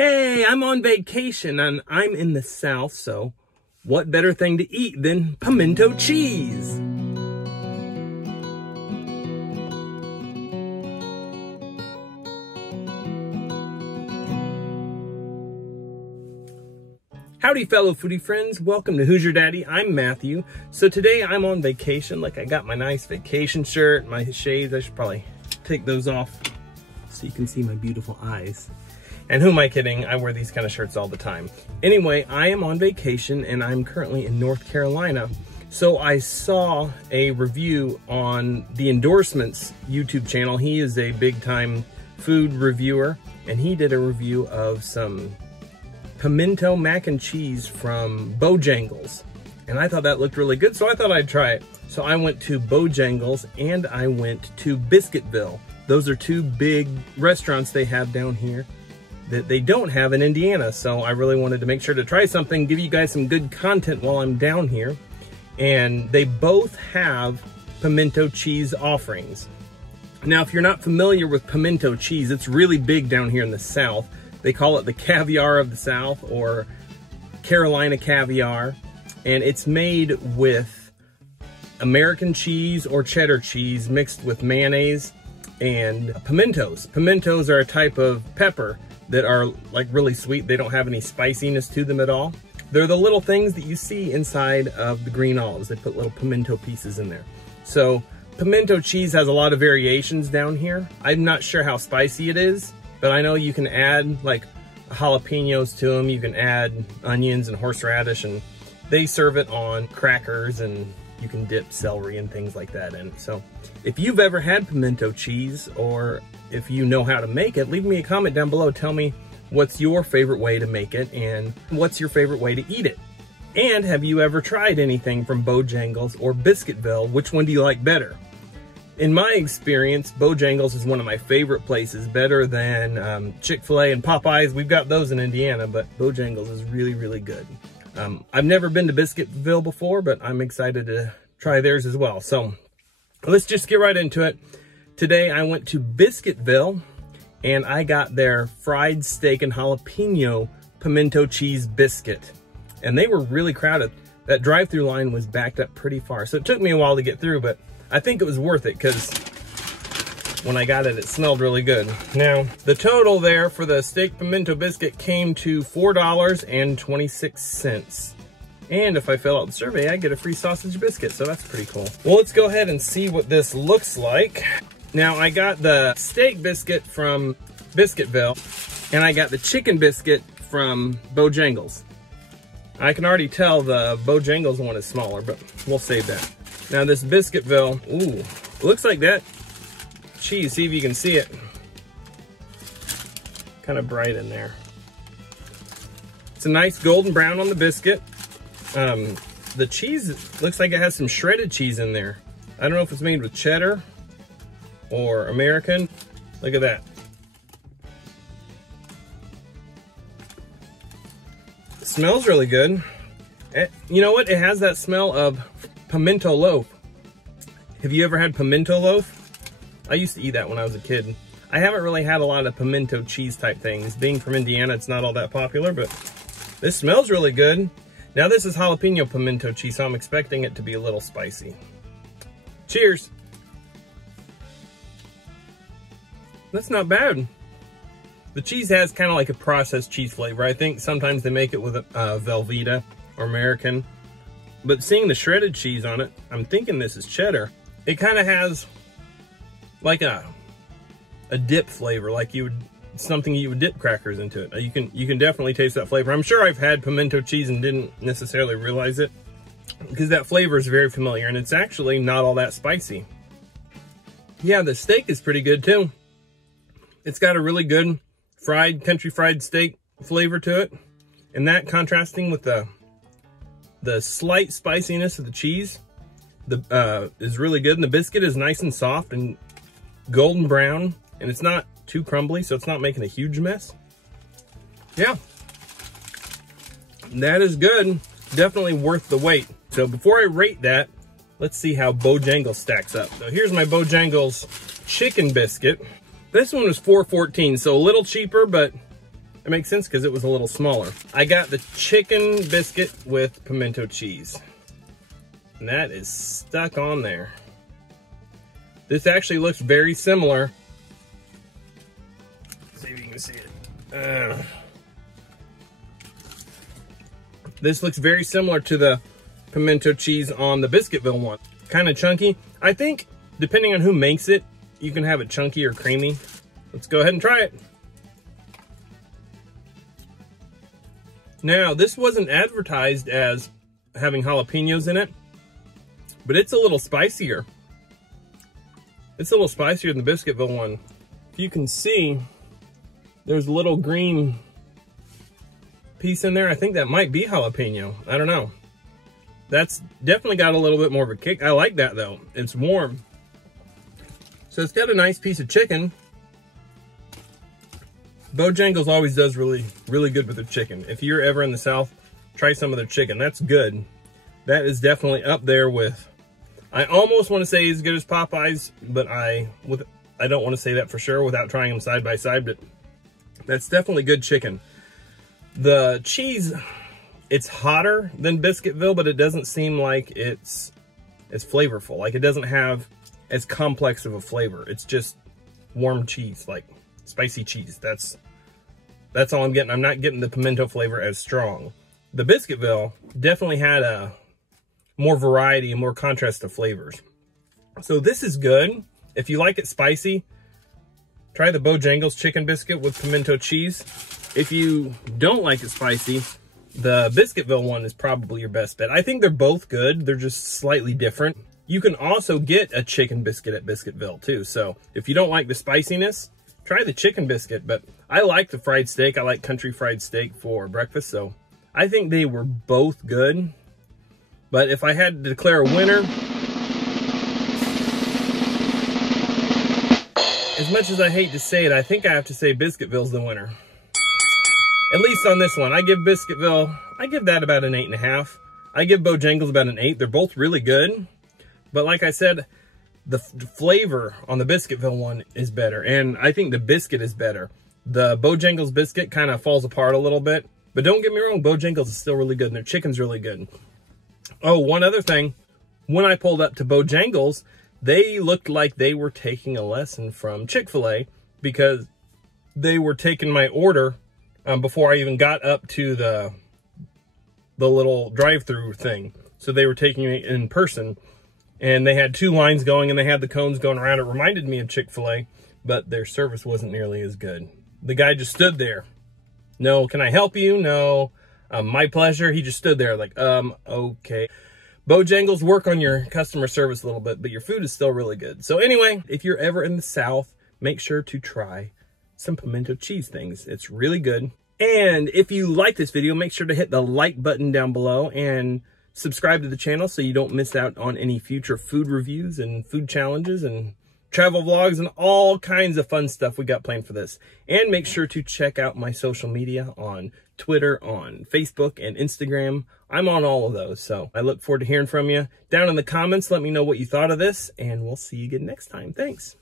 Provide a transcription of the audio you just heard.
Hey, I'm on vacation and I'm in the South, so what better thing to eat than pimento cheese? Howdy fellow foodie friends, welcome to Hoosier Daddy. I'm Matthew. So today I'm on vacation. Like, I got my nice vacation shirt, my shades. I should probably take those off so you can see my beautiful eyes. And who am I kidding? I wear these kind of shirts all the time. Anyway, I am on vacation and I'm currently in North Carolina. So I saw a review on the Endorsements YouTube channel. He is a big time food reviewer and he did a review of some pimento mac and cheese from Bojangles. And I thought that looked really good, so I thought I'd try it. So I went to Bojangles and I went to Biscuitville. Those are two big restaurants they have down here that they don't have in Indiana. So I really wanted to make sure to try something, give you guys some good content while I'm down here. And they both have pimento cheese offerings. Now, if you're not familiar with pimento cheese, it's really big down here in the South. They call it the caviar of the South, or Carolina caviar. And it's made with American cheese or cheddar cheese mixed with mayonnaise and pimentos. Pimentos are a type of pepper that are like really sweet. They don't have any spiciness to them at all. They're the little things that you see inside of the green olives. They put little pimento pieces in there. So pimento cheese has a lot of variations down here. I'm not sure how spicy it is, but I know you can add like jalapenos to them. You can add onions and horseradish, and they serve it on crackers, and you can dip celery and things like that in it. So if you've ever had pimento cheese, or if you know how to make it, leave me a comment down below. Tell me what's your favorite way to make it and what's your favorite way to eat it. And have you ever tried anything from Bojangles or Biscuitville? Which one do you like better? In my experience, Bojangles is one of my favorite places, better than Chick-fil-A and Popeyes. We've got those in Indiana, but Bojangles is really, really good. I've never been to Biscuitville before, but I'm excited to try theirs as well. So let's just get right into it. Today I went to Biscuitville and I got their fried steak and jalapeno pimento cheese biscuit. And they were really crowded. That drive-through line was backed up pretty far. So it took me a while to get through, but I think it was worth it because when I got it, it smelled really good. Now, the total there for the steak pimento biscuit came to $4.26. And if I fill out the survey, I get a free sausage biscuit, so that's pretty cool. Well, let's go ahead and see what this looks like. Now, I got the steak biscuit from Biscuitville, and I got the chicken biscuit from Bojangles. I can already tell the Bojangles one is smaller, but we'll save that. Now, this Biscuitville, ooh, looks like that cheese. See if you can see it. Kind of bright in there. It's a nice golden brown on the biscuit. The cheese looks like it has some shredded cheese in there. I don't know if it's made with cheddar or American. Look at that. It smells really good. You know what? It has that smell of pimento loaf. Have you ever had pimento loaf? I used to eat that when I was a kid. I haven't really had a lot of pimento cheese type things. Being from Indiana, it's not all that popular, but this smells really good. Now this is jalapeno pimento cheese, so I'm expecting it to be a little spicy. Cheers. That's not bad. The cheese has kind of like a processed cheese flavor. I think sometimes they make it with Velveeta or American. But seeing the shredded cheese on it, I'm thinking this is cheddar. It kind of has like a dip flavor, like something you would dip crackers into it. You can definitely taste that flavor. I'm sure I've had pimento cheese and didn't necessarily realize it, because that flavor is very familiar, and it's actually not all that spicy. Yeah, the steak is pretty good too. It's got a really good country fried steak flavor to it, and that contrasting with the slight spiciness of the cheese is really good. And the biscuit is nice and soft and golden brown, and it's not too crumbly, so it's not making a huge mess. Yeah, that is good. Definitely worth the wait. So before I rate that, let's see how Bojangles stacks up. So here's my Bojangles chicken biscuit. This one was $4.14, so a little cheaper, but It makes sense because it was a little smaller. I got the chicken biscuit with pimento cheese. And that is stuck on there. This actually looks very similar. Let's see if you can see it. This looks very similar to the pimento cheese on the Biscuitville one. Kind of chunky. I think, depending on who makes it, you can have it chunky or creamy. Let's go ahead and try it. Now, this wasn't advertised as having jalapenos in it, but it's a little spicier. It's a little spicier than the Biscuitville one. If you can see, there's a little green piece in there. I think that might be jalapeno. I don't know. That's definitely got a little bit more of a kick. I like that though. It's warm. So it's got a nice piece of chicken. Bojangles always does really good with their chicken. If you're ever in the South, try some of their chicken. That's good. That is definitely up there with, I almost want to say as good as Popeyes, but I don't want to say that for sure without trying them side by side, but that's definitely good chicken. The cheese, it's hotter than Biscuitville, but it doesn't seem like it's flavorful. Like it doesn't have as complex of a flavor. It's just warm cheese, like spicy cheese. That's all I'm getting. I'm not getting the pimento flavor as strong. The Biscuitville definitely had a more variety and more contrast of flavors. So this is good. If you like it spicy, try the Bojangles chicken biscuit with pimento cheese. If you don't like it spicy, the Biscuitville one is probably your best bet. I think they're both good. They're just slightly different. You can also get a chicken biscuit at Biscuitville too. So if you don't like the spiciness, try the chicken biscuit. But I like the fried steak. I like country fried steak for breakfast. So I think they were both good. But if I had to declare a winner, as much as I hate to say it, I think I have to say Biscuitville's the winner. At least on this one. I give Biscuitville, I give that about an 8.5. I give Bojangles about an 8. They're both really good. But like I said, the flavor on the Biscuitville one is better. And I think the biscuit is better. The Bojangles biscuit kind of falls apart a little bit. But don't get me wrong, Bojangles is still really good. And their chicken's really good. Oh, one other thing. When I pulled up to Bojangles, they looked like they were taking a lesson from Chick-fil-A because they were taking my order before I even got up to the little drive-through thing. So they were taking it in person, and they had 2 lines going, and they had the cones going around. It reminded me of Chick-fil-A, but their service wasn't nearly as good. The guy just stood there. No, can I help you? No, my pleasure. He just stood there like, okay. Bojangles, work on your customer service a little bit, but your food is still really good. So anyway, if you're ever in the South, make sure to try some pimento cheese things. It's really good. And if you like this video, make sure to hit the like button down below and subscribe to the channel so you don't miss out on any future food reviews and food challenges and travel vlogs and all kinds of fun stuff we got planned for this. And make sure to check out my social media on Twitter, on Facebook, and Instagram. I'm on all of those, so I look forward to hearing from you. Down in the comments, let me know what you thought of this, and we'll see you again next time. Thanks.